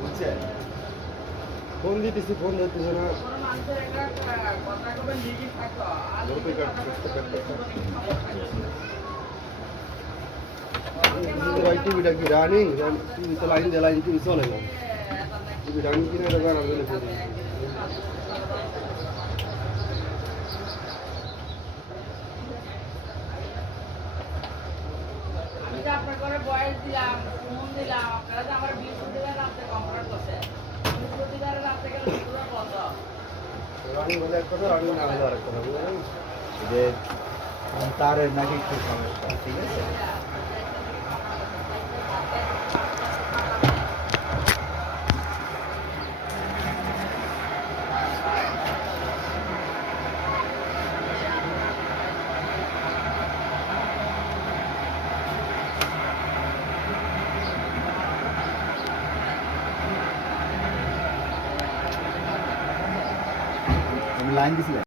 বুঝছেন? ফোন দিতেছি, ফোন ধরতেছে না। কোনো মানুষের একটা কথা কবে লিমিট থাকতো আর লোকে কাটতে ভাই টিভিটা কি রানিং? টিভি তো লাইন দিয়ে লাইন টিভি চলে না। টিভি রানিং কিনা এটা গান আসবে না। আমি যে আপনার ঘরে বয়স দিলাম ফোন দিলাম আপনারা যে আমার বৃহস্পতিবার রাত্রে কমপ্লেন করছে বৃহস্পতিবার রাত্রে গেলে শুক্রবার বন্ধ রানিং হলে এক কথা, রানিং না হলে আরেক কথা, বুঝলেন? যে তারের নাকি একটু সমস্যা, ঠিক আছে? আমি লাইন দিছিলাম।